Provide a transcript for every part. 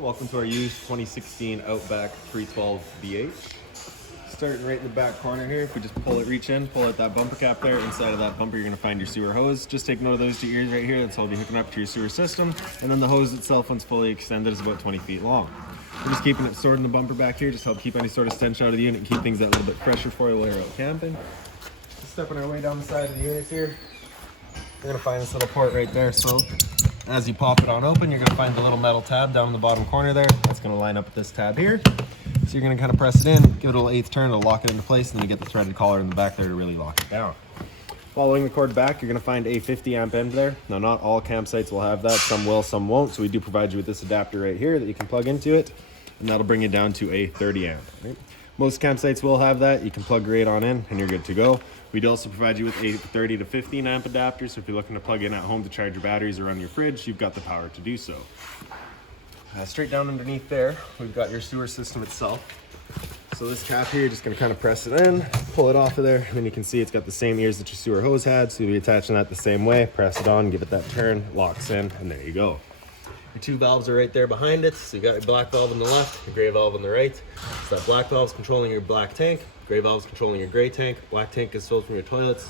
Welcome to our used 2016 Outback 312 BH. Starting right in the back corner here, if we just reach in, pull out that bumper cap there. Inside of that bumper, you're going to find your sewer hose. Just take note of those two ears right here. That's all be hooking up to your sewer system. And then the hose itself, once fully extended, is about 20 feet long. We're just keeping it stored in the bumper back here, just help keep any sort of stench out of the unit and keep things that little bit fresher for you while you're out camping. Just stepping our way down the side of the unit here. You're going to find this little port right there. So as you pop it on open, you're going to find the little metal tab down in the bottom corner there. That's going to line up with this tab here. So you're going to kind of press it in, give it a little eighth turn, it'll lock it into place, and then you get the threaded collar in the back there to really lock it down. Following the cord back, you're going to find a 50 amp end there. Now, not all campsites will have that. Some will, some won't. So we do provide you with this adapter right here that you can plug into it, and that'll bring you down to a 30 amp. Right? Most campsites will have that. You can plug right on in, and you're good to go. We do also provide you with a 30 to 15 amp adapter, so if you're looking to plug in at home to charge your batteries or run your fridge, you've got the power to do so. Straight down underneath there, we've got your sewer system itself. So this cap here, you're just going to kind of press it in, pull it off of there, and then you can see it's got the same ears that your sewer hose had, so you'll be attaching that the same way. Press it on, give it that turn, locks in, and there you go. Your two valves are right there behind it, so you got your black valve on the left, your gray valve on the right. So that black valve is controlling your black tank, gray valve is controlling your gray tank. Black tank is filled from your toilets,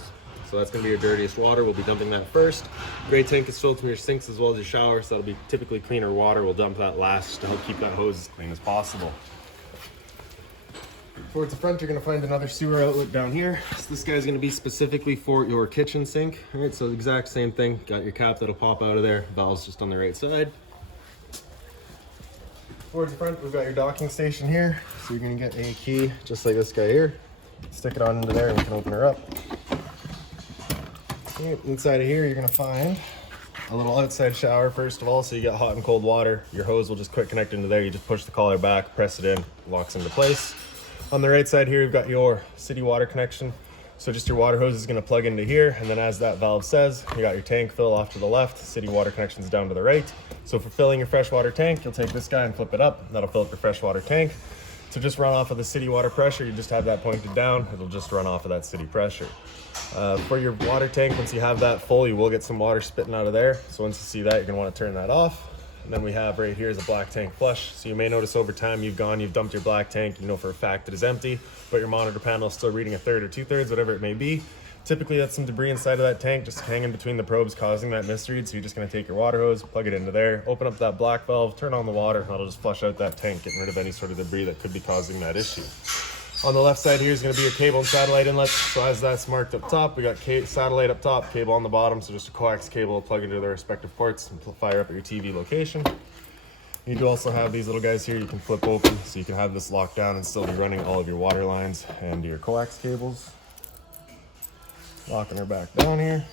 so that's going to be your dirtiest water. We'll be dumping that first. Gray tank is filled from your sinks as well as your showers, so that'll be typically cleaner water. We'll dump that last to help keep that hose as clean as possible. Towards the front, you're going to find another sewer outlet down here. So this guy's going to be specifically for your kitchen sink. All right, so the exact same thing. Got your cap that'll pop out of there. Valve's just on the right side. Towards the front, we've got your docking station here. So you're going to get a key just like this guy here. Stick it on into there and we can open her up. Okay, inside of here, you're going to find a little outside shower first of all, so you got hot and cold water. Your hose will just quick connect into there. You just push the collar back, press it in, locks into place. On the right side here, you've got your city water connection. So just your water hose is going to plug into here, and then as that valve says, you got your tank fill off to the left, city water connection's down to the right. So for filling your freshwater tank, you'll take this guy and flip it up. That'll fill up your freshwater tank. So just run off of the city water pressure, you just have that pointed down, it'll just run off of that city pressure. For your water tank, once you have that full, you will get some water spitting out of there. So once you see that, you're going to want to turn that off. And then we have right here is a black tank flush. So you may notice over time you've dumped your black tank, you know for a fact it is empty, but your monitor panel is still reading a third or 2/3, whatever it may be. Typically that's some debris inside of that tank just hanging between the probes causing that misread. So you're just going to take your water hose, plug it into there, open up that black valve, turn on the water, and that'll just flush out that tank, getting rid of any sort of debris that could be causing that issue. On the left side here is going to be your cable and satellite inlet. So as that's marked up top, we got satellite up top, cable on the bottom. So just a coax cable plug into their respective ports and fire up at your TV location. You do also have these little guys here you can flip open, so you can have this locked down and still be running all of your water lines and your coax cables. Locking her back down here.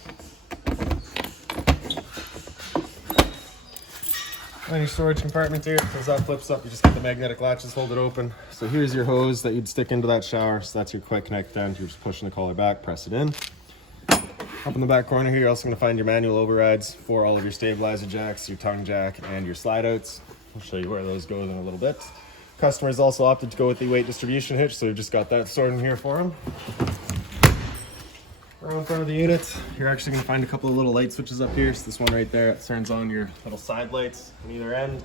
And your storage compartment here, as that flips up, you just get the magnetic latches, hold it open. So here's your hose that you'd stick into that shower. So that's your quick connect end. You're just pushing the collar back, press it in. Up in the back corner here, you're also going to find your manual overrides for all of your stabilizer jacks, your tongue jack, and your slide outs. I'll show you where those go in a little bit. Customers also opted to go with the weight distribution hitch, so we've just got that stored in here for them. Around front of the unit, you're actually going to find a couple of little light switches up here. So this one right there, it turns on your little side lights on either end.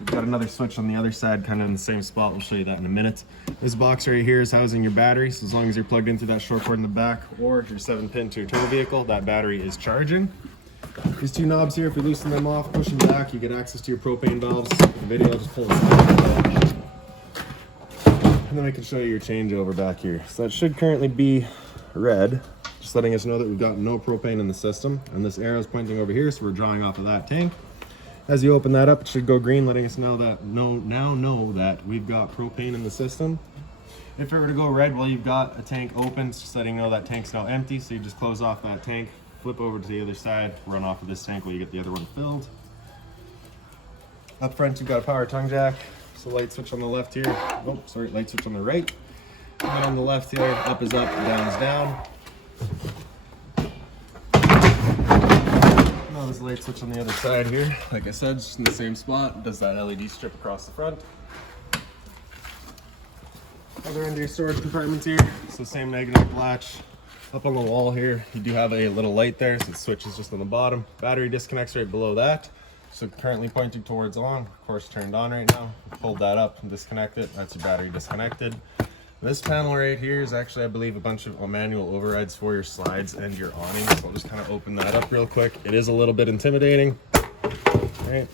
We've got another switch on the other side, kind of in the same spot. We'll show you that in a minute. This box right here is housing your battery. So as long as you're plugged into that short cord in the back or your 7-pin to your tow vehicle, that battery is charging. These two knobs here, if you loosen them off, push them back, you get access to your propane valves. The video, I'll just pull this out. And then I can show you your changeover back here. So that should currently be red. Just letting us know that we've got no propane in the system, and this arrow is pointing over here, so we're drawing off of that tank. As you open that up, it should go green, letting us know that know that we've got propane in the system. If it were to go red while you've got a tank open, it's just letting you know that tank's now empty, so you just close off that tank, flip over to the other side, run off of this tank while you get the other one filled. Up front, you've got a power tongue jack, so light switch on the left here. Oh, sorry, light switch on the right. And then on the left here, up is up, down is down. Now there's a light switch on the other side here. Like I said, just in the same spot. It does that LED strip across the front. Other end of your storage compartments here. So same magnetic latch. Up on the wall here, you do have a little light there, so the switch is just on the bottom. Battery disconnects right below that. So currently pointing towards on, of course turned on right now. Hold that up and disconnect it. That's your battery disconnected. This panel right here is actually, I believe, a bunch of manual overrides for your slides and your awning. So I'll just kind of open that up real quick. It is a little bit intimidating, right?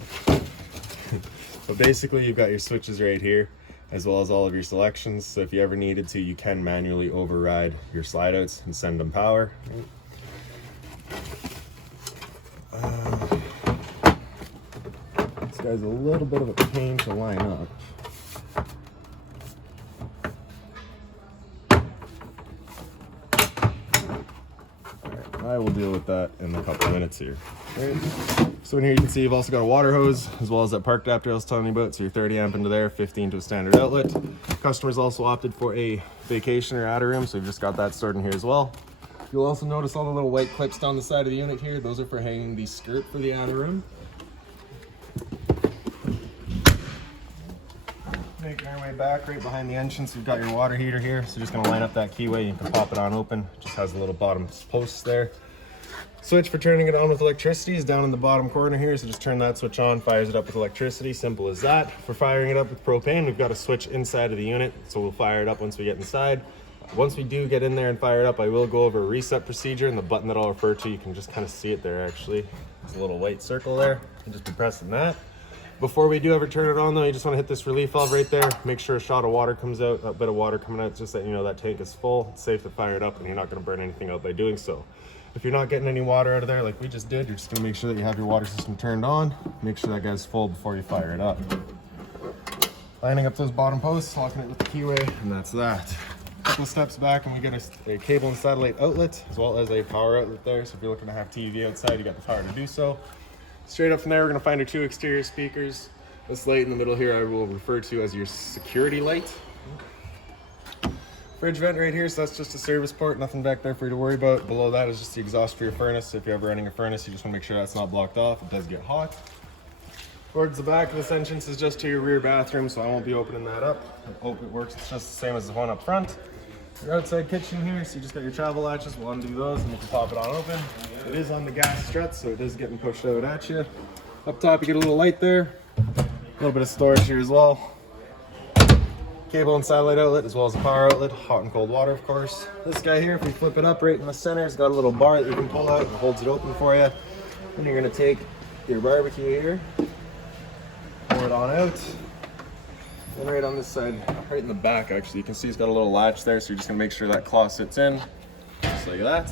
But basically you've got your switches right here, as well as all of your selections. So if you ever needed to, you can manually override your slide outs and send them power. This guy's a little bit of a pain to line up. Alright, I will deal with that in a couple minutes here. Right. So in here you can see you've also got a water hose, as well as that park adapter I was telling you about. So your 30 amp into there, 15 to a standard outlet. Customers also opted for a vacation or outer room, so you've just got that stored in here as well. You'll also notice all the little white clips down the side of the unit here. Those are for hanging the skirt for the outer room. Making our way back right behind the entrance, we've got your water heater here. So just gonna line up that keyway, you can pop it on open. It just has a little bottom post there. Switch for turning it on with electricity is down in the bottom corner here, so just turn that switch on, fires it up with electricity, simple as that. For firing it up with propane, we've got a switch inside of the unit, so we'll fire it up once we get inside. Once we do get in there and fire it up, I will go over a reset procedure, and the button that I'll refer to, you can just kind of see it there actually. There's a little white circle there, and just be pressing that. Before we do ever turn it on though, you just want to hit this relief valve right there. Make sure a shot of water comes out, a bit of water coming out, just that you know that tank is full. It's safe to fire it up and you're not going to burn anything out by doing so. If you're not getting any water out of there like we just did, you're just going to make sure that you have your water system turned on. Make sure that guy's full before you fire it up. Lining up those bottom posts, locking it with the keyway, and that's that. A couple steps back and we get a cable and satellite outlet, as well as a power outlet there. So if you're looking to have TV outside, you got the power to do so. Straight up from there, we're going to find our 2 exterior speakers. This light in the middle here I will refer to as your security light. Fridge vent right here, so that's just a service port, nothing back there for you to worry about. Below that is just the exhaust for your furnace. So if you're ever running a furnace, you just want to make sure that's not blocked off. It does get hot. Towards the back of this entrance is just to your rear bathroom, so I won't be opening that up. It works, it's just the same as the one up front. Your outside kitchen here, so you just got your travel latches. We'll undo those and you can pop it on open. It is on the gas struts, so it is getting pushed out at you. Up top you get a little light there. A little bit of storage here as well. Cable and satellite outlet, as well as a power outlet. Hot and cold water, of course. This guy here, if we flip it up right in the center, it's got a little bar that you can pull out and holds it open for you. Then you're gonna take your barbecue here, pour it on out. And right on this side, right in the back actually, you can see it's got a little latch there, so you're just gonna make sure that claw sits in, just like that.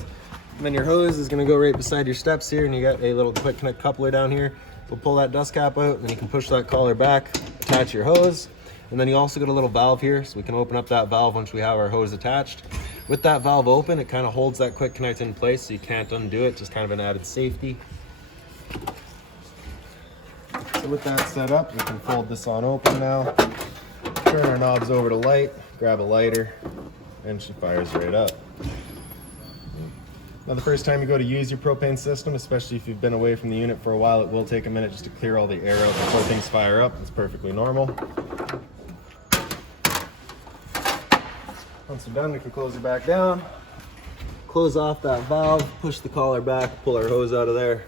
And then your hose is gonna go right beside your steps here, and you got a little quick connect coupler down here. We'll pull that dust cap out, and then you can push that collar back, attach your hose. And then you also got a little valve here, so we can open up that valve once we have our hose attached. With that valve open, it kind of holds that quick connect in place, so you can't undo it, just kind of an added safety. So with that set up, we can fold this on open now. Turn our knobs over to light, grab a lighter, and she fires right up. Now the first time you go to use your propane system, especially if you've been away from the unit for a while, it will take a minute just to clear all the air out before things fire up. It's perfectly normal. Once we're done, we can close it back down, close off that valve, push the collar back, pull our hose out of there,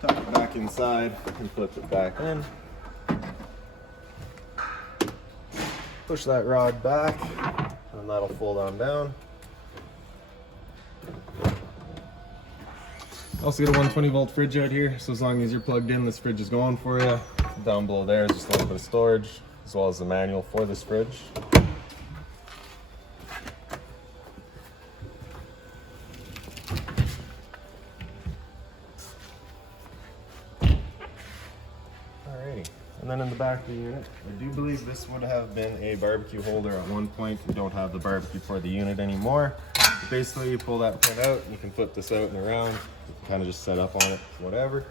tuck it back inside, and flip it back in. Push that rod back, and that'll fold on down. Also got a 120 volt fridge out here, so as long as you're plugged in, this fridge is going for you. Down below there is just a little bit of storage, as well as the manual for this fridge. And then in the back of the unit, I do believe this would have been a barbecue holder at one point. We don't have the barbecue for the unit anymore. But basically, you pull that pin out, and you can flip this out and around. You can kind of just set up on it, whatever.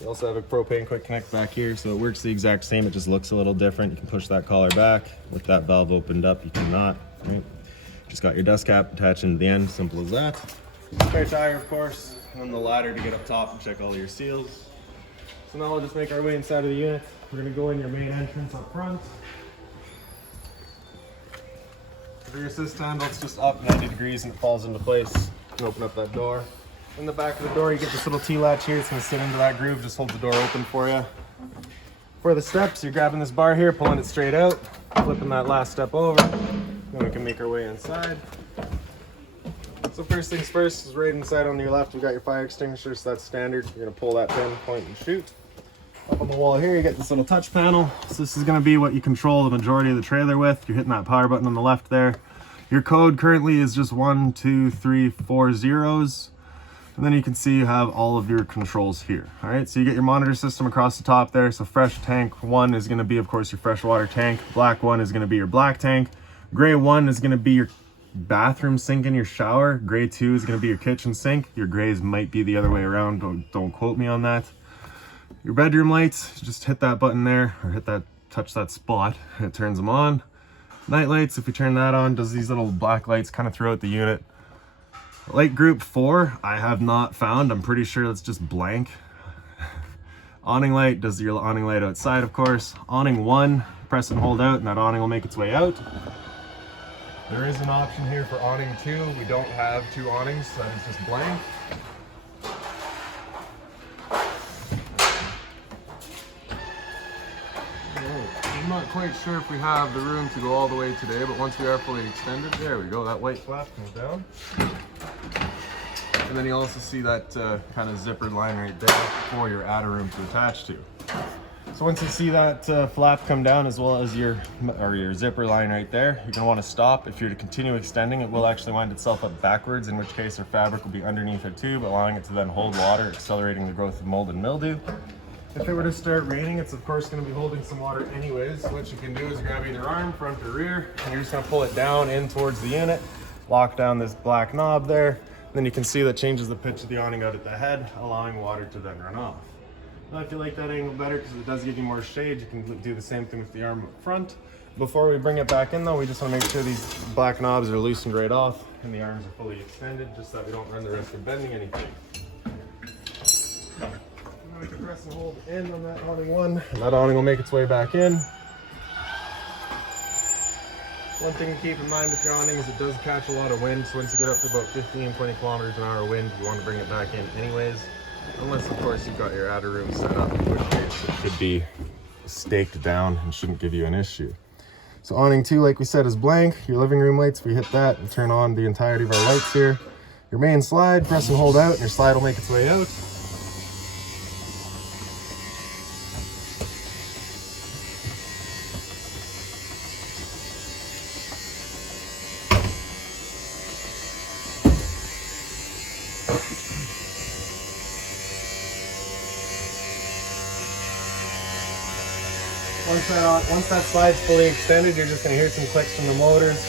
You also have a propane quick connect back here, so it works the exact same. It just looks a little different. You can push that collar back. With that valve opened up, you cannot. Right? Just got your dust cap attached into the end, simple as that. Spare tire, of course. And then the ladder to get up top and check all your seals. So now we'll just make our way inside of the unit. We're gonna go in your main entrance up front. For your assist handle, it's just up 90 degrees and it falls into place. You can open up that door. In the back of the door, you get this little T-latch here. It's gonna sit into that groove, just holds the door open for you. For the steps, you're grabbing this bar here, pulling it straight out, flipping that last step over. Then we can make our way inside. So first things first is right inside on your left, we got your fire extinguisher, so that's standard. You're gonna pull that pin, point and shoot. Up on the wall here, you get this little touch panel. So this is gonna be what you control the majority of the trailer with. You're hitting that power button on the left there. Your code currently is just 1, 2, 3, 4 zeros. And then you can see you have all of your controls here. All right, so you get your monitor system across the top there. So fresh tank 1 is gonna be, of course, your freshwater tank. Black 1 is gonna be your black tank. Gray 1 is gonna be your bathroom sink in your shower. Gray 2 is gonna be your kitchen sink. Your grays might be the other way around, don't quote me on that. Your bedroom lights, just hit that button there, or touch that spot, and it turns them on. Night lights, if you turn that on, does these little black lights kind of throughout the unit. Light group 4, I have not found. I'm pretty sure that's just blank. Awning light does your awning light outside, of course. Awning 1, press and hold out, and that awning will make its way out. There is an option here for awning 2. We don't have 2 awnings, so that is just blank. I'm not quite sure if we have the room to go all the way today, but once we are fully extended, there we go, that white flap comes down. And then you also see that kind of zipper line right there for your outer room to attach to. So once you see that flap come down, as well as your zipper line right there, you're going to want to stop. If you're to continue extending, it will actually wind itself up backwards, in which case our fabric will be underneath our tube, allowing it to then hold water, accelerating the growth of mold and mildew. If it were to start raining, it's of course going to be holding some water anyways. So what you can do is grab either arm, front or rear, and you're just going to pull it down in towards the unit, lock down this black knob there. Then you can see that changes the pitch of the awning out at the head, allowing water to then run off. Now if you like that angle better, because it does give you more shade, you can do the same thing with the arm up front. Before we bring it back in though, we just want to make sure these black knobs are loosened right off and the arms are fully extended, just so that we don't run the risk of bending anything. We can press and hold in on that awning 1, and that awning will make its way back in. One thing to keep in mind with your awning is it does catch a lot of wind, so once you get up to about 15-20 kilometers an hour wind, you want to bring it back in anyways. Unless, of course, you've got your outer room set up, in which case it could be staked down and shouldn't give you an issue. So awning 2, like we said, is blank. Your living room lights, we hit that and turn on the entirety of our lights here. Your main slide, press and hold out, and your slide will make its way out. Once that slide's fully extended, you're just going to hear some clicks from the motors.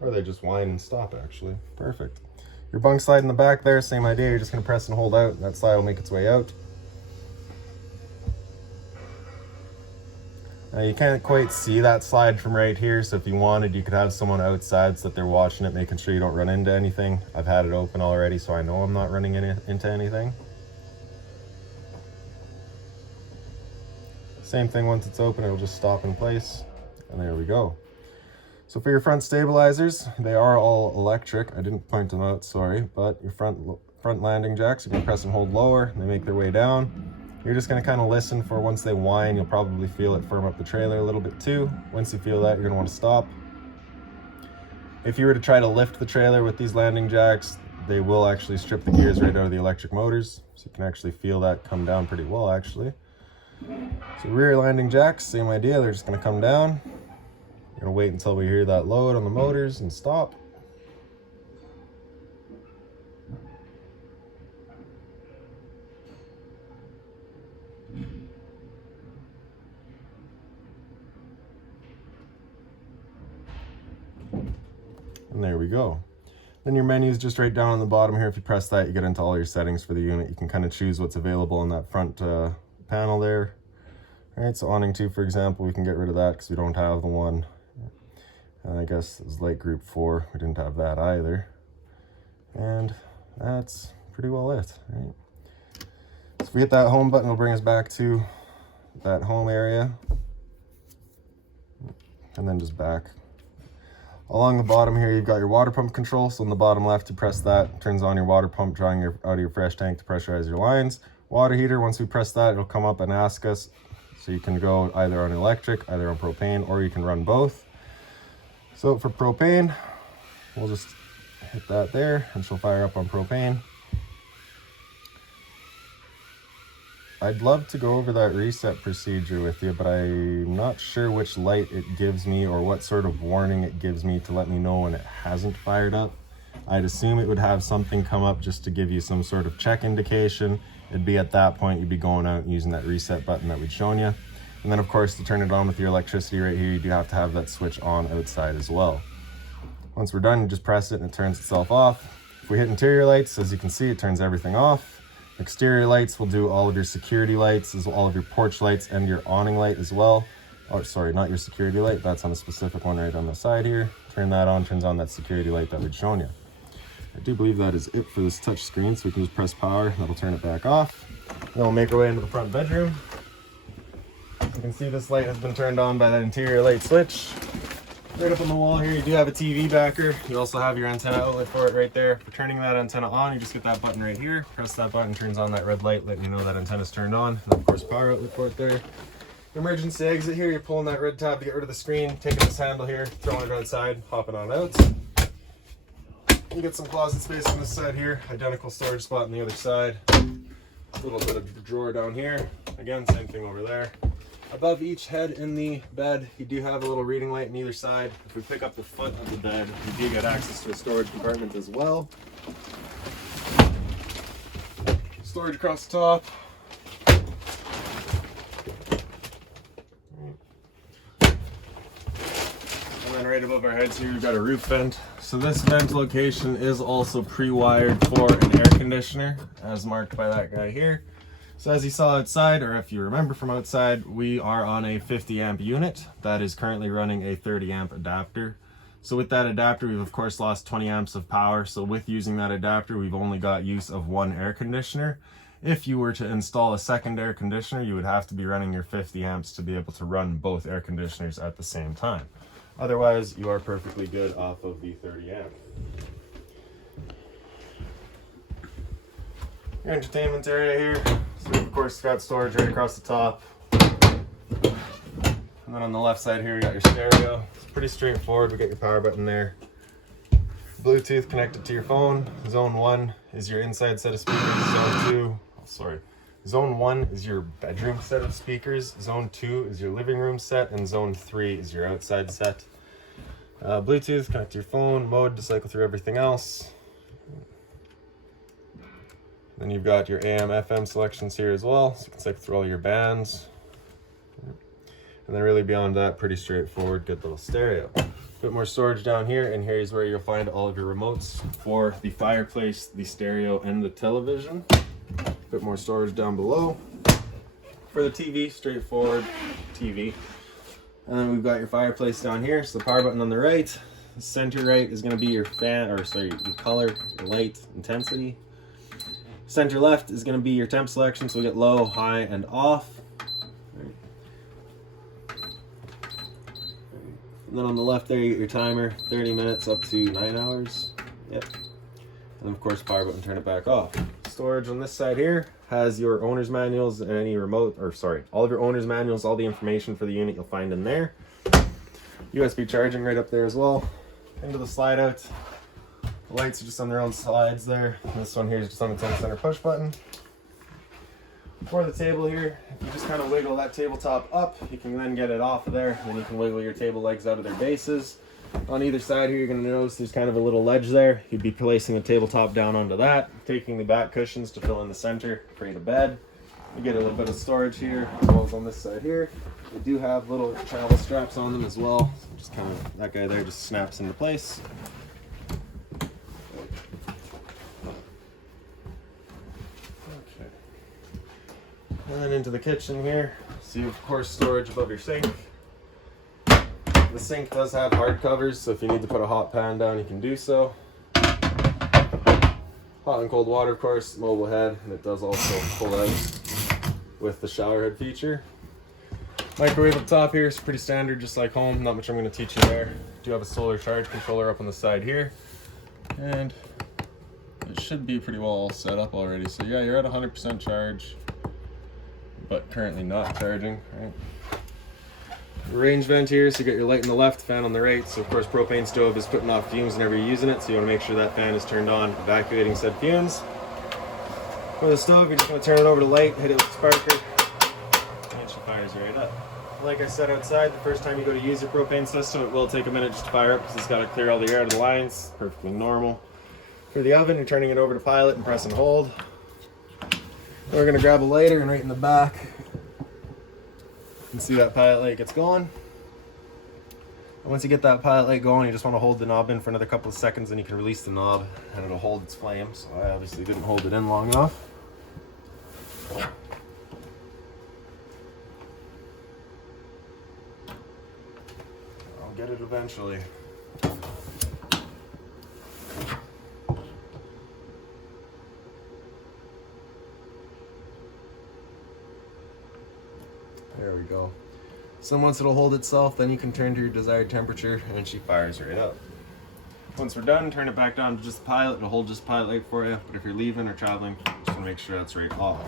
Or they just whine and stop, actually. Perfect. Your bunk slide in the back there, same idea. You're just going to press and hold out, and that slide will make its way out. Now you can't quite see that slide from right here, so if you wanted, you could have someone outside so that they're watching it, making sure you don't run into anything. I've had it open already, so I know I'm not running into anything. Same thing, once it's open, it'll just stop in place, and there we go. So for your front stabilizers, they are all electric. I didn't point them out, sorry, but your front landing jacks, you can press and hold lower, and they make their way down. You're just gonna kind of listen for once they whine, you'll probably feel it firm up the trailer a little bit too. Once you feel that, you're gonna want to stop. If you were to try to lift the trailer with these landing jacks, they will actually strip the gears right out of the electric motors, so you can actually feel that come down pretty well, actually. So rear landing jacks, same idea, they're just going to come down. You're going to wait until we hear that load on the motors and stop. And there we go. Then your menu is just right down on the bottom here. If you press that, you get into all your settings for the unit. You can kind of choose what's available in that front panel there. All right, so awning 2, for example, we can get rid of that because we don't have the one. I guess it's light group 4. We didn't have that either. And that's pretty well it, right? So if we hit that home button, it'll bring us back to that home area. And then just back. Along the bottom here, you've got your water pump control. So on the bottom left, you press that, turns on your water pump, drawing out of your fresh tank to pressurize your lines. Water heater, once we press that, it'll come up and ask us. So you can go either on electric, either on propane, or you can run both. So for propane, we'll just hit that there and she'll fire up on propane. I'd love to go over that reset procedure with you, but I'm not sure which light it gives me or what sort of warning it gives me to let me know when it hasn't fired up. I'd assume it would have something come up just to give you some sort of check indication. It'd be at that point you'd be going out and using that reset button that we'd shown you. And then of course to turn it on with your electricity right here, you do have to have that switch on outside as well. Once we're done, you just press it and it turns itself off. If we hit interior lights, as you can see, it turns everything off. Exterior lights will do all of your security lights, as well all of your porch lights and your awning light as well. Oh, sorry, not your security light. That's on a specific one right on the side here. Turn that on, turns on that security light that we'd shown you. I do believe that is it for this touch screen, so we can just press power. That'll turn it back off. Then we'll make our way into the front bedroom. You can see this light has been turned on by that interior light switch. Right up on the wall here, you do have a TV backer. You also have your antenna outlet for it right there. For turning that antenna on, you just get that button right here. Press that button, turns on that red light, letting you know that antenna's turned on. And of course, power outlet for it there. Emergency exit here, you're pulling that red tab to get rid of the screen, taking this handle here, throwing it outside, popping on out. You get some closet space on this side here, identical storage spot on the other side. A little bit of drawer down here. Again, same thing over there. Above each head in the bed, you do have a little reading light on either side. If we pick up the foot of the bed, you do get access to a storage compartment as well. Storage across the top. And then right above our heads here, we've got a roof vent. So this vent location is also pre-wired for an air conditioner, as marked by that guy here. So as you saw outside, or if you remember from outside, we are on a 50 amp unit that is currently running a 30 amp adapter. So with that adapter, we've of course lost 20 amps of power. So with using that adapter, we've only got use of one air conditioner. If you were to install a second air conditioner, you would have to be running your 50 amps to be able to run both air conditioners at the same time. Otherwise, you are perfectly good off of the 30 amp. Your entertainment area here. So we've of course got storage right across the top. And then on the left side here, we got your stereo. It's pretty straightforward. We got your power button there. Bluetooth connected to your phone. Zone 1 is your inside set of speakers. Zone 1 is your bedroom set of speakers. Zone 2 is your living room set. And Zone 3 is your outside set. Bluetooth, connect to your phone. Mode to cycle through everything else. Then you've got your AM, FM selections here as well, so you can cycle through all your bands. And then really beyond that, pretty straightforward, good little stereo. A bit more storage down here, and here's where you'll find all of your remotes for the fireplace, the stereo, and the television. A bit more storage down below. For the TV, straightforward TV. And then we've got your fireplace down here, so the power button on the right. The center right is going to be your your color, your light intensity. Center left is going to be your temp selection, so we get low, high, and off. And then on the left there, you get your timer, 30 minutes up to 9 hours. Yep. And of course, power button, turn it back off. Storage on this side here has your owner's manuals and any remote, all of your owner's manuals, all the information for the unit you'll find in there. USB charging right up there as well. Into the slide out. The lights are just on their own slides there. And this one here is just on the temp center push button. For the table here, if you just kind of wiggle that tabletop up, you can then get it off of there. And then you can wiggle your table legs out of their bases. On either side here, you're going to notice there's kind of a little ledge there. You'd be placing the tabletop down onto that, taking the back cushions to fill in the center, create a bed. You get a little bit of storage here, as well as on this side here. They do have little travel straps on them as well. So just kind of, that guy there just snaps into place. And then into the kitchen here. So you have, of course, storage above your sink. The sink does have hard covers, so if you need to put a hot pan down, you can do so. Hot and cold water, of course, mobile head, and it does also pull out with the shower head feature. Microwave up top here is pretty standard, just like home. Not much I'm going to teach you there. Do have a solar charge controller up on the side here, and it should be pretty well all set up already. So yeah, you're at 100% charge, but currently not charging. Right? Range vent here, so you got your light on the left, fan on the right. So of course, propane stove is putting off fumes whenever you're using it, so you want to make sure that fan is turned on, evacuating said fumes. For the stove, you're just going to turn it over to light, hit it with the sparker, and she fires right up. Like I said outside, the first time you go to use your propane system, it will take a minute just to fire up because it's got to clear all the air out of the lines. Perfectly normal. For the oven, you're turning it over to pilot and press and hold. We're going to grab a lighter, and right in the back, you can see that pilot light gets going. And once you get that pilot light going, you just want to hold the knob in for another couple of seconds, and you can release the knob and it'll hold its flame. So I obviously didn't hold it in long enough. Get it eventually. There we go. So once it'll hold itself, then you can turn to your desired temperature and she fires right up. Once we're done, turn it back down to just the pilot. It'll hold just pilot light for you, but if you're leaving or traveling, just want to make sure that's right off.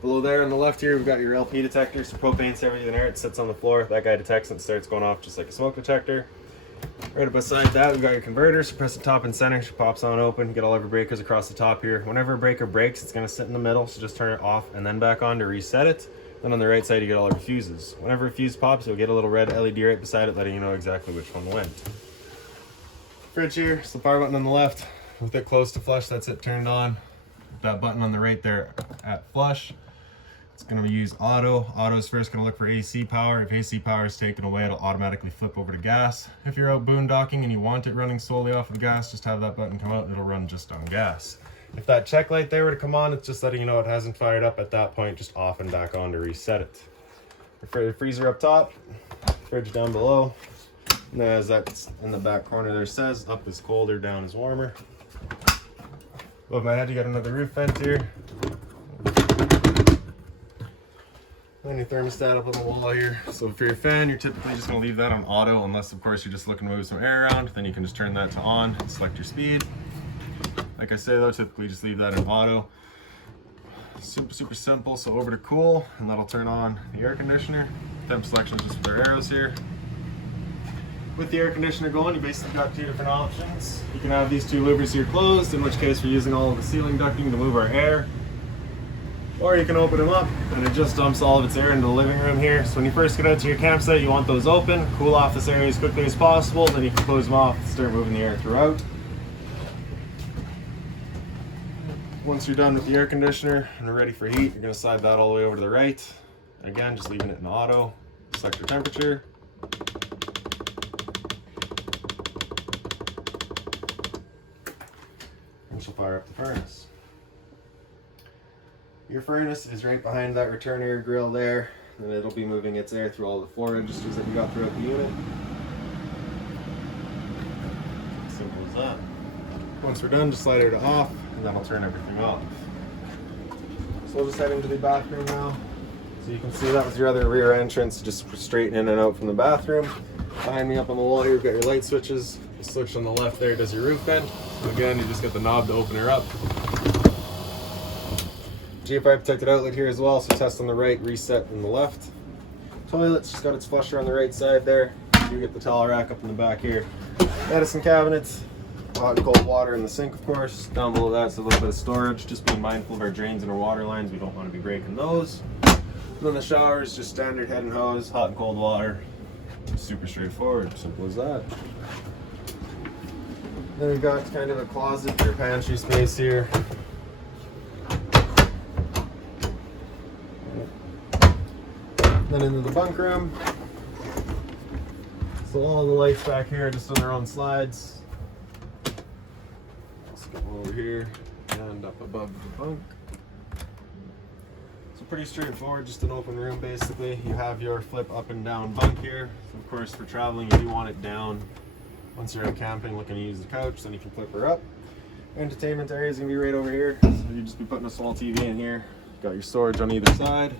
Below there on the left here, we've got your LP detector. So propane's everything in there. It sits on the floor. That guy detects and starts going off just like a smoke detector. Right up beside that, we've got your converter. So press the top and center, she pops on open. You get all of your breakers across the top here. Whenever a breaker breaks, it's going to sit in the middle. So just turn it off and then back on to reset it. Then on the right side, you get all of your fuses. Whenever a fuse pops, you'll get a little red LED right beside it, letting you know exactly which one went. Fridge here, so the power button on the left. With it close to flush, that's it turned on. That button on the right there at flush. It's going to use auto. Auto is first going to look for AC power. If AC power is taken away, it'll automatically flip over to gas. If you're out boondocking and you want it running solely off of gas, just have that button come out and it'll run just on gas. If that check light there were to come on, it's just letting you know it hasn't fired up at that point. Just off and back on to reset it. The freezer up top, fridge down below. And as that's in the back corner there says, up is colder, down is warmer. Above my head, you got another roof vent here. And your thermostat up on the wall here. So for your fan, you're typically just going to leave that on auto, unless of course you're just looking to move some air around. Then you can just turn that to on and select your speed. Like I say though, typically just leave that in auto. Super simple. So over to cool, and that'll turn on the air conditioner. Temp selection is just with our arrows here. With the air conditioner going, you basically got two different options. You can have these two louvers here closed, in which case we're using all of the ceiling ducting to move our air. Or you can open them up and it just dumps all of its air into the living room here. So when you first get out to your campsite, you want those open, cool off this area as quickly as possible, then you can close them off and start moving the air throughout. Once you're done with the air conditioner and we're ready for heat, you're going to slide that all the way over to the right. Again, just leaving it in auto. Select your temperature. And she'll fire up the furnace. Your furnace is right behind that return air grill there, and it'll be moving its air through all the floor registers that you got throughout the unit. Simple as that. Once we're done, just slide it off, and that'll turn everything off. So we'll just head into the bathroom now. So you can see that was your other rear entrance, just straight in and out from the bathroom. Behind me up on the wall here, you've got your light switches. The switch on the left there does your roof vent. So again, you just get the knob to open her up. G5 protected outlet here as well, so test on the right, reset on the left. Toilet's just got its flusher on the right side there. You get the towel rack up in the back here. Medicine cabinets, hot and cold water in the sink, of course. Down below that's a little bit of storage. Just being mindful of our drains and our water lines. We don't want to be breaking those. And then the shower is just standard head and hose, hot and cold water. Super straightforward, simple as that. Then we've got kind of a closet or pantry space here. Then into the bunk room. So all the lights back here are just on their own slides. Let's go over here and up above the bunk. So pretty straightforward, just an open room basically. You have your flip up and down bunk here. So of course for traveling you do want it down. Once you're out camping looking to use the couch, then you can flip her up. Entertainment area is going to be right over here. So you just be putting a small TV in here. Got your storage on either side.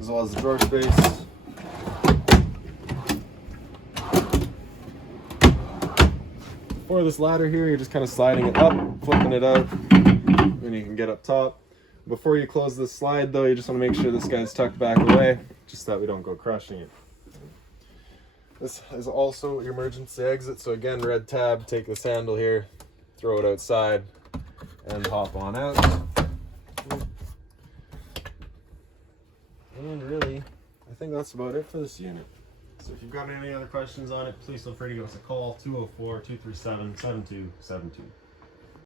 as well as the drawer space. For this ladder here, you're just kind of sliding it up, flipping it out, and you can get up top. Before you close this slide though, you just want to make sure this guy's tucked back away, just so that we don't go crushing it. This is also your emergency exit, so again, red tab, take this handle here, throw it outside, and hop on out. And really, I think that's about it for this unit. So if you've got any other questions on it, please feel free to give us a call, 204-237-7272.